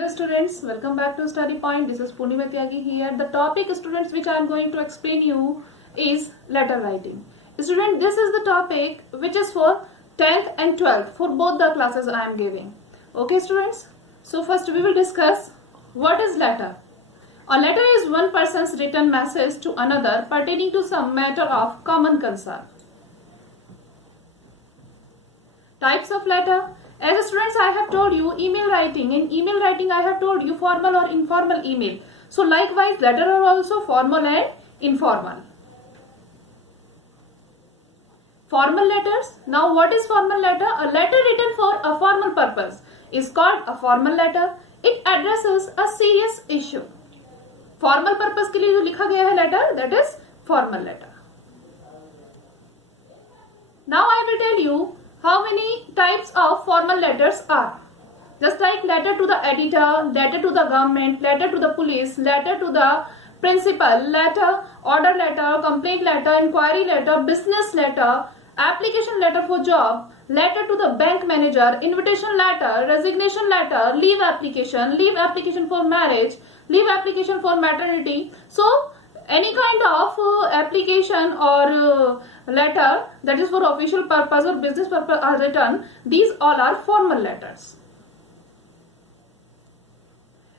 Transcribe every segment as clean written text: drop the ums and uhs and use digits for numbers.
Hello students, welcome back to Study Point. This is Purnima Tyagi here. The topic students which I am going to explain you is letter writing. Student, this is the topic which is for 10th and 12th for both the classes I am giving. Okay students, so first we will discuss what is letter. A letter is one person's written message to another pertaining to some matter of common concern. Types of letter. As students, I have told you email writing. In email writing, I have told you formal or informal email. So likewise, letter are also formal and informal. Formal letters. Now what is formal letter? A letter written for a formal purpose is called a formal letter. It addresses a serious issue. Formal purpose के लिए जो लिखा गया है letter, that is formal letter. Now I will tell you how many types of formal letters are. Just like letter to the editor, letter to the government, letter to the police, letter to the principal, letter, order letter, complaint letter, inquiry letter, business letter, application letter for job, letter to the bank manager, invitation letter, resignation letter, leave application for marriage, leave application for maternity. So any kind of application or letter that is for official purpose or business purpose are written, these all are formal letters.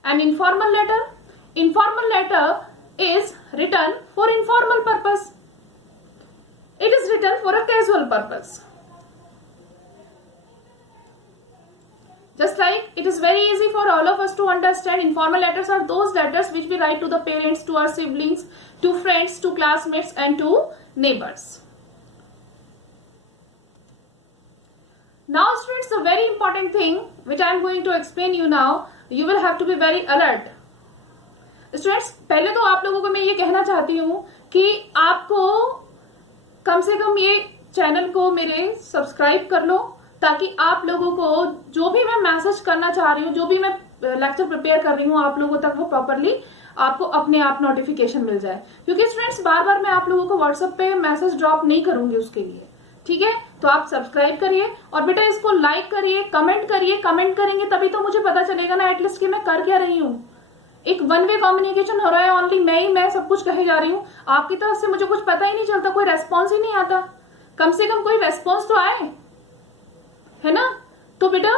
An informal letter is written for informal purpose. It is written for a casual purpose. Just like it is very easy for all of us to understand, informal letters are those letters which we write to the parents, to our siblings, to friends, to classmates and to neighbors. Now students, a very important thing which I am going to explain you now, you will have to be very alert. Students, पहले तो आप लोगों को मैं ये कहना चाहती हूँ कि आपको कम से कम ये चैनल को मेरे सब्सक्राइब कर लो, ताकि आप लोगों को जो भी मैं मैसेज करना चाह रही हूँ, जो भी मैं लेक्चर प्रिपेयर कर रही हूँ, आप लोगों तक वो प्रॉपरली आपको अपने आप नोटिफिकेशन मिल जाए. क्योंकि स्टूडेंट्स बार बार मैं आप लोगों को व्हाट्सएप पे मैसेज ड्रॉप नहीं करूंगी उसके लिए. ठीक है, तो आप सब्सक्राइब करिए और बेटा इसको लाइक करिए, कमेंट करिए. कमेंट करेंगे तभी तो मुझे पता चलेगा ना एटलीस्ट कि मैं कर क्या रही हूँ. एक वन वे कम्युनिकेशन हो रहा है, ओनली मैं सब कुछ कहे जा रही हूँ. आपकी तरफ से मुझे कुछ पता ही नहीं चलता, कोई रेस्पॉन्स ही नहीं आता. कम से कम कोई रेस्पॉन्स तो आए, है ना. तो बेटा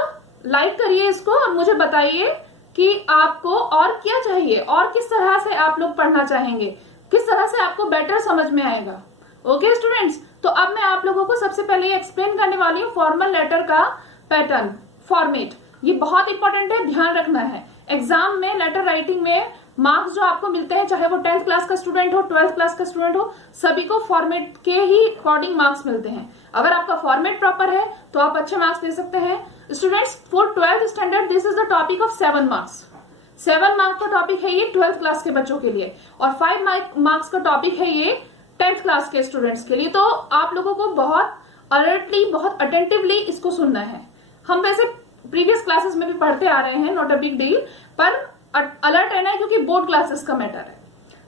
लाइक करिए इसको और मुझे बताइए कि आपको और क्या चाहिए और किस तरह से आप लोग पढ़ना चाहेंगे, किस तरह से आपको बेटर समझ में आएगा. ओके स्टूडेंट्स, तो अब मैं आप लोगों को सबसे पहले एक्सप्लेन करने वाली हूँ फॉर्मल लेटर का पैटर्न, फॉर्मेट. ये बहुत इंपॉर्टेंट है, ध्यान रखना है. एग्जाम में लेटर राइटिंग में मार्क्स जो आपको मिलते हैं, चाहे वो 10th क्लास का स्टूडेंट हो, 12th क्लास का स्टूडेंट हो, सभी को फॉर्मेट के ही अकॉर्डिंग मार्क्स मिलते हैं. अगर आपका फॉर्मेट प्रॉपर है तो आप अच्छे मार्क्स ले सकते हैं. Students, for 12th standard this is the topic of 7 marks. 7 marks का टॉपिक है ये 12th क्लास के बच्चों के लिए, और 5 मार्क्स का टॉपिक है ये 10th क्लास के स्टूडेंट्स के लिए. तो आप लोगों को बहुत अलर्टली, बहुत अटेंटिवली इसको सुनना है. हम वैसे प्रीवियस क्लासेस में भी पढ़ते आ रहे हैं, नॉट अ बिग डील, पर अलर्ट रहना है क्योंकि बोर्ड क्लासेस का मैटर है.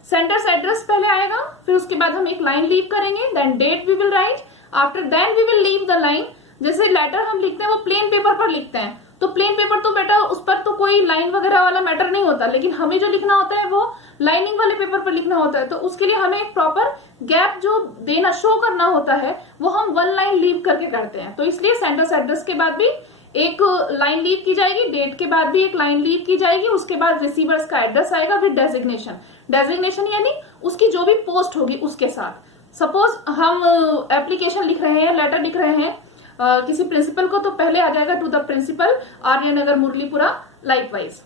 सेंटर्स एड्रेस पहले आएगा, फिर उसके बाद हम एक लाइन लीव करेंगे, then date we will write, after then we will leave the line. जैसे लेटर हम लिखते हैं वो प्लेन पेपर पर लिखते हैं, तो प्लेन पेपर तो बेटा उस पर तो कोई लाइन वगैरह वाला मैटर नहीं होता, लेकिन हमें जो लिखना होता है वो लाइनिंग वाले पेपर पर लिखना होता है. तो उसके लिए हमें एक प्रॉपर गैप जो देना, शो करना होता है, वो हम 1 लाइन लीव करके करते हैं. तो इसलिए सेंटर्स एड्रेस के बाद भी एक लाइन लीव की जाएगी, डेट के बाद भी एक लाइन लीव की जाएगी, उसके बाद रिसीवर्स का एड्रेस आएगा विद डेजिग्नेशन यानी उसकी जो भी पोस्ट होगी उसके साथ. सपोज हम एप्लीकेशन लिख रहे हैं, लेटर लिख रहे हैं किसी प्रिंसिपल को, तो पहले आ जाएगा to the principal Aryanagar Muralipura likewise.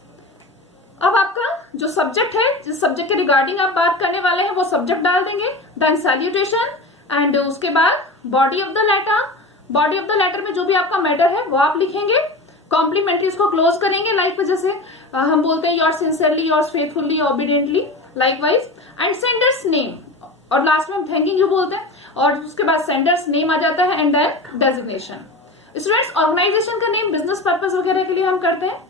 अब आपका जो सब्जेक्ट है, जिस सब्जेक्ट के रिगार्डिंग आप बात करने वाले हैं वो सब्जेक्ट डाल देंगे, देन सैल्यूटेशन, एंड उसके बाद body of the letter. Body of the letter में जो भी आपका मैटर है वो आप लिखेंगे. कॉम्प्लीमेंट्री इसको क्लोज करेंगे, लाइक जैसे हम बोलते हैं yours sincerely, yours faithfully, obediently, likewise, and sender's name, और लास्ट में हम थैंकिंग यू बोलते हैं, और उसके बाद सेंडर्स नेम आ जाता है, and then designation. Students, organisation का नेम बिजनेस पर्पस वगैरह के लिए हम करते हैं.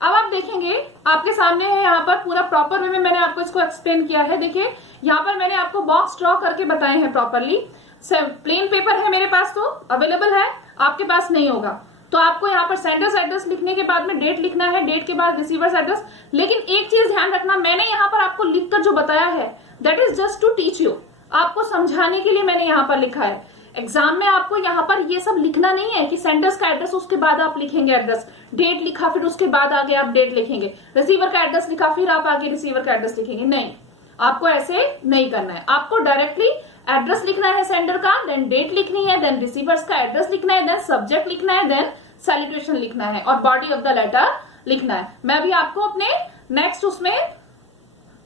अब आप देखेंगे आपके सामने है, यहाँ पर पूरा प्रॉपर वे में मैंने आपको इसको एक्सप्लेन किया है. देखिए यहाँ पर मैंने आपको बॉक्स ड्रॉ करके बताए हैं प्रॉपरली. प्लेन पेपर है मेरे पास तो अवेलेबल है, आपके पास नहीं होगा. तो आपको यहाँ पर सेंडर्स एड्रेस लिखने के बाद में डेट लिखना है, डेट के बाद रिसीवर्स एड्रेस। लेकिन एक चीज ध्यान रखना, मैंने यहाँ पर आपको लिखकर जो बताया है that is just to teach you, आपको समझाने के लिए मैंने यहाँ पर लिखा है। एग्जाम में आपको यहाँ पर ये सब लिखना नहीं है कि सेंडर्स का एड्रेस उसके बाद आप लिखेंगे एड्रेस, डेट लिखा फिर उसके बाद आगे आप डेट लिखेंगे, रिसीवर का एड्रेस लिखा फिर आप आगे रिसीवर का एड्रेस लिखेंगे, नहीं, आपको ऐसे नहीं करना है। आपको डायरेक्टली एड्रेस लिखना है सेंडर का, देन डेट लिखनी है, देन रिसीवर्स का एड्रेस लिखना है, देन सब्जेक्ट लिखना है, देन सैल्यूटेशन लिखना है और बॉडी ऑफ द लेटर लिखना है। मैं अभी आपको अपने नेक्स्ट उसमें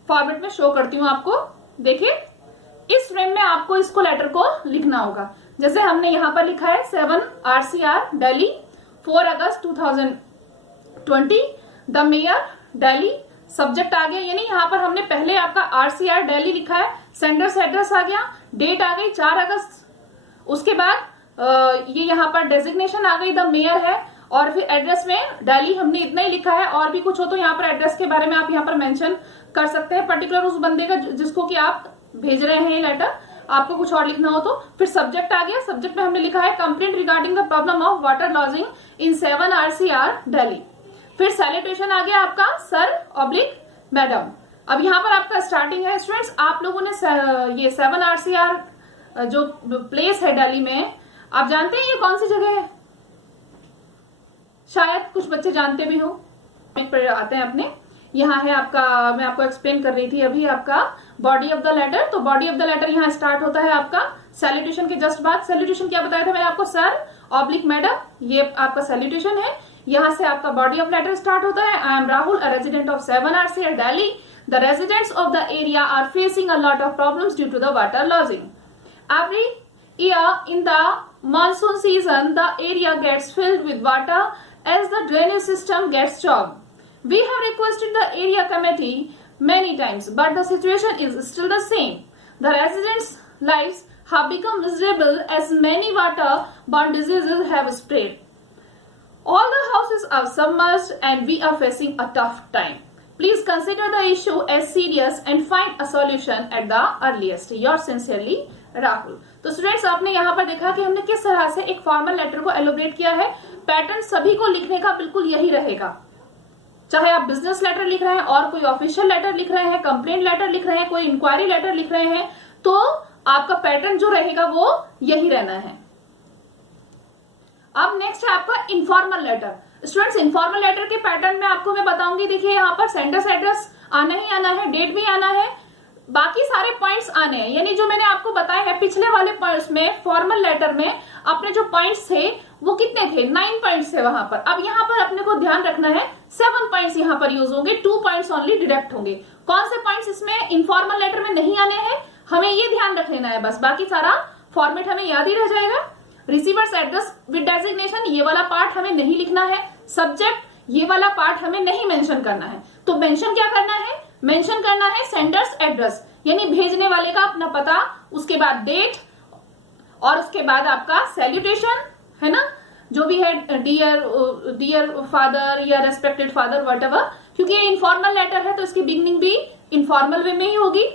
फॉर्मेट में शो करती हूँ आपको। देखिए इस फ्रेम में आपको इसको लेटर को लिखना होगा। जैसे हमने यहाँ पर लिखा है 7 RCR Delhi 4 August 2020 the mayor Delhi, subject आ गया, यानी यहाँ पर हमने पहले आपका RCR दिल्ली लिखा है, सेंडर्स एड्रेस आ गया, डेट आ गई 4 अगस्त, उसके बाद ये यहाँ पर डेजिग्नेशन आ गई द मेयर है, और फिर एड्रेस में दिल्ली हमने इतना ही लिखा है। और भी कुछ हो तो यहाँ पर एड्रेस के बारे में आप यहाँ पर मेंशन कर सकते हैं, पर्टिकुलर उस बंदे का जिसको कि आप भेज रहे हैं लेटर, आपको कुछ और लिखना हो तो। फिर सब्जेक्ट आ गया, सब्जेक्ट में हमने लिखा है complaint regarding the problem of water lodging in 7 RCR Delhi. फिर सैल्यूटेशन आ गया आपका सर ऑब्लिक मैडम। अब यहाँ पर आपका स्टार्टिंग है स्टूडेंट्स, आप लोगों ने ये 7 RCR जो प्लेस है दिल्ली में, आप जानते हैं ये कौन सी जगह है? शायद कुछ बच्चे जानते भी हो, पर आते हैं अपने। यहाँ है आपका, मैं आपको एक्सप्लेन कर रही थी अभी, आपका बॉडी ऑफ द लेटर। तो बॉडी ऑफ द लेटर यहाँ स्टार्ट होता है आपका सैल्यूटेशन के जस्ट बाद। सैल्यूटेशन क्या बताया था मैंने आपको? सर ऑब्लिक मैडम, ये आपका सैल्यूटेशन है। यहाँ से आपका बॉडी ऑफ लेटर स्टार्ट होता है। I am Rahul, a resident of 7 RCR Delhi. The residents of the area are facing a lot of problems due to the water logging. Every year in the monsoon season the area gets filled with water as the drainage system gets clogged. We have requested the area committee many times but the situation is still the same. The residents' lives have become miserable as many water-borne diseases have spread. All the houses are submerged and we are facing a tough time. Please consider the issue as serious and find a solution at the earliest. Yours sincerely, Rahul. तो students आपने यहाँ पर देखा कि हमने किस तरह से एक फॉर्मल लेटर को एलोबरेट किया है। पैटर्न सभी को लिखने का बिल्कुल यही रहेगा, चाहे आप बिजनेस लेटर लिख रहे हैं और कोई ऑफिशियल लेटर लिख रहे हैं, कंप्लेंट लेटर लिख रहे हैं, कोई इंक्वायरी लेटर लिख रहे हैं, तो आपका पैटर्न जो रहेगा वो यही रहना है। अब नेक्स्ट है आपका informal letter. Students informal letter के पैटर्न में आपको मैं बताऊंगी। देखिए यहाँ पर सेंडर्स एड्रेस आना ही आना है, डेट भी आना है, बाकी सारे पॉइंट्स आने हैं। यानी जो मैंने आपको बताया है पिछले वाले पॉइंट्स में, फॉर्मल लेटर में अपने जो पॉइंट्स थे वो कितने थे? 9 पॉइंट्स थे वहां पर। अब यहाँ पर अपने को ध्यान रखना है 7 पॉइंट्स यहाँ पर यूज होंगे, 2 पॉइंट्स ओनली डिडक्ट होंगे। कौन से पॉइंट्स इसमें इनफॉर्मल लेटर में नहीं आने हैं, हमें ये ध्यान रख लेना है बस, बाकी सारा फॉर्मेट हमें याद ही रह जाएगा। रिसीवर्स एड्रेस विद डेजिग्नेशन, ये वाला पार्ट हमें नहीं लिखना है। सब्जेक्ट, ये वाला पार्ट हमें नहीं मेंशन करना है। तो मेंशन क्या करना है? मेंशन करना है सेंडर्स एड्रेस, यानी भेजने वाले का अपना पता, उसके बाद डेट और उसके बाद आपका सैल्यूटेशन, है ना, जो भी है, डियर फादर या रेस्पेक्टेड फादर, व्हाटएवर। क्योंकि ये इनफॉर्मल लेटर है तो इसकी बिगिनिंग भी इनफॉर्मल वे में ही होगी,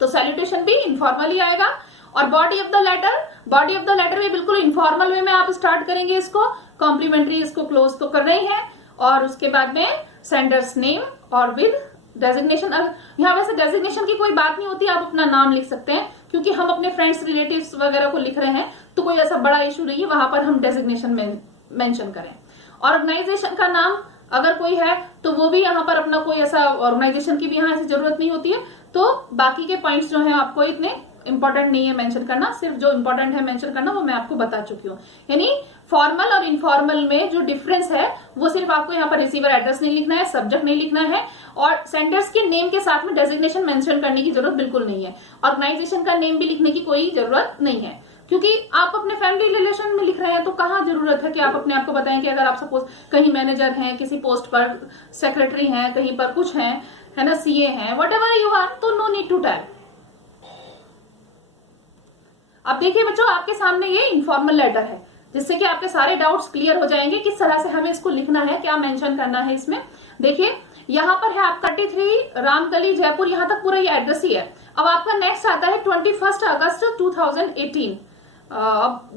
तो सैल्यूटेशन भी इनफॉर्मल ही आएगा। और body of the letter, body of the letter भी बिल्कुल इनफॉर्मल वे में आप स्टार्ट करेंगे इसको, कॉम्प्लीमेंट्री इसको क्लोज तो कर रही है। और उसके बाद में सेंडर्स नेम और विद डेजिग्नेशन। यहाँ वैसे डेजिग्नेशन की कोई बात नहीं होती, आप अपना नाम लिख सकते हैं, क्योंकि हम अपने फ्रेंड्स रिलेटिव्स वगैरह को लिख रहे हैं तो कोई ऐसा बड़ा इशू नहीं है वहां पर हम डेजिग्नेशन में मेंशन करें। ऑर्गेनाइजेशन का नाम अगर कोई है तो वो भी यहाँ पर अपना कोई ऐसा, ऑर्गेनाइजेशन की भी यहाँ ऐसी जरूरत नहीं होती है। तो बाकी के पॉइंट्स जो है आपको इतने इंपॉर्टेंट नहीं है मेंशन करना, सिर्फ जो इंपॉर्टेंट है मेंशन करना वो मैं आपको बता चुकी हूँ। यानी फॉर्मल और इनफॉर्मल में जो डिफरेंस है वो सिर्फ आपको यहाँ पर रिसीवर एड्रेस नहीं लिखना है, सब्जेक्ट नहीं लिखना है, और सेंडर्स के नेम के साथ में डेजिग्नेशन मेंशन करने की जरूरत बिल्कुल नहीं है। ऑर्गेनाइजेशन का नेम भी लिखने की कोई जरूरत नहीं है, क्योंकि आप अपने फैमिली रिलेशन में लिख रहे हैं तो कहाँ जरूरत है कि आप अपने आप को बताएं कि अगर आप सपोज कहीं मैनेजर हैं, किसी पोस्ट पर सेक्रेटरी हैं, कहीं पर कुछ हैं, है ना, सीए हैं, व्हाटएवर यू आर, तो नो नीड टू टेल। अब देखिए बच्चों, आपके सामने ये इनफॉर्मल लेटर है, जिससे कि आपके सारे डाउट्स क्लियर हो जाएंगे किस तरह से हमें इसको लिखना है, क्या मेंशन करना है इसमें। देखिए यहाँ पर है आपका 33 रामकली जयपुर, यहाँ तक पूरा ये एड्रेस ही है। अब आपका नेक्स्ट आता है 21 अगस्त 2018।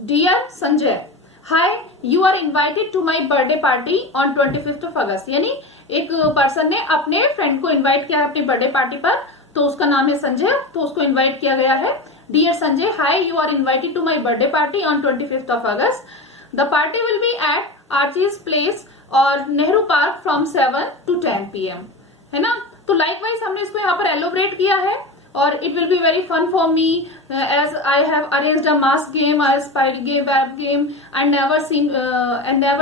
Dear Sanjay, hi you are invited to my birthday party on 25th August. यानी एक पर्सन ने अपने फ्रेंड को इन्वाइट किया है अपनी बर्थडे पार्टी पर, तो उसका नाम है संजय, तो उसको इन्वाइट किया गया है। Dear Sanjay, hi you are invited to my birthday party on 25th August. The party will be at RG's place और Nehru park from 7 to 10 PM, है ना। तो लाइकवाइज हमने इसको यहाँ पर एलोबरेट किया है, और it will be very fun for me as I have arranged a mask game, a spy game, web game, and never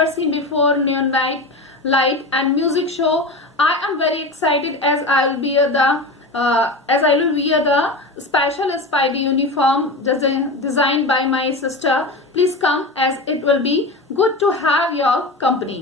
seen before neon light and music show. I am very excited as I will be the special Spidey uniform designed by my sister. Please come as it will be good to have your company.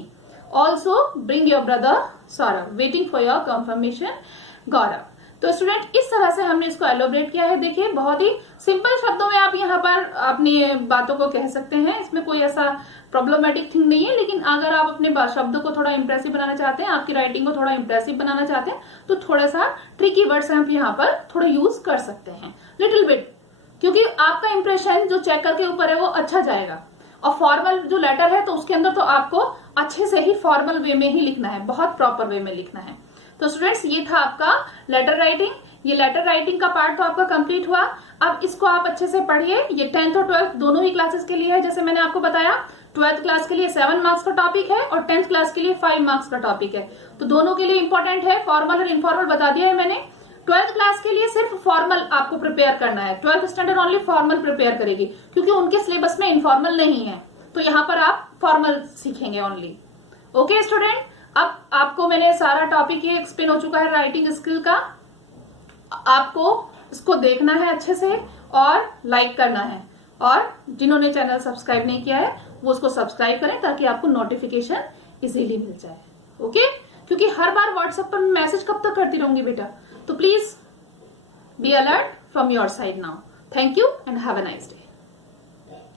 Also bring your brother Saurabh. Waiting for your confirmation, Gaurav. तो student इस तरह से हमने इसको elaborate किया है। देखिए बहुत ही सिंपल शब्दों में आप यहाँ पर अपनी बातों को कह सकते हैं, इसमें कोई ऐसा प्रॉब्लमेटिक थिंग नहीं है। लेकिन अगर आप अपने शब्दों को थोड़ा इंप्रेसिव बनाना चाहते हैं, आपकी राइटिंग को थोड़ा इंप्रेसिव बनाना चाहते हैं, तो थोड़ा सा ट्रिकी वर्ड्स आप यहाँ पर थोड़ा यूज कर सकते हैं, लिटिल बिट, क्योंकि आपका इंप्रेशन जो चेकर के ऊपर है वो अच्छा जाएगा। और फॉर्मल जो लेटर है तो उसके अंदर तो आपको अच्छे से ही फॉर्मल वे में ही लिखना है, बहुत प्रॉपर वे में लिखना है। तो स्टूडेंट्स ये था आपका लेटर राइटिंग। ये लेटर राइटिंग का पार्ट तो आपका कंप्लीट हुआ। अब इसको आप अच्छे से पढ़िए। ये 10th और 12th दोनों ही क्लासेस के लिए है। जैसे मैंने आपको बताया 12th क्लास के लिए 7 मार्क्स का टॉपिक है और 10th क्लास के लिए 5 मार्क्स का टॉपिक है। तो दोनों के लिए इंपॉर्टेंट है। फॉर्मल और इनफॉर्मल बता दिया है मैंने। 12th क्लास के लिए सिर्फ फॉर्मल आपको प्रिपेयर करना है। 12th standard only formal prepare करेगी, क्योंकि उनके सिलेबस में इनफॉर्मल नहीं है। तो यहाँ पर आप फॉर्मल सीखेंगे ओनली। ओके स्टूडेंट, अब आपको मैंने सारा टॉपिक ये एक्सप्लेन हो चुका है राइटिंग स्किल का। आपको इसको देखना है अच्छे से और लाइक करना है, और जिन्होंने चैनल सब्सक्राइब नहीं किया है वो उसको सब्सक्राइब करें ताकि आपको नोटिफिकेशन इजीली मिल जाए। ओके, क्योंकि हर बार व्हाट्सएप पर मैसेज कब तक करती रहूंगी बेटा, तो please be alert from your side now. Thank you and have a nice day.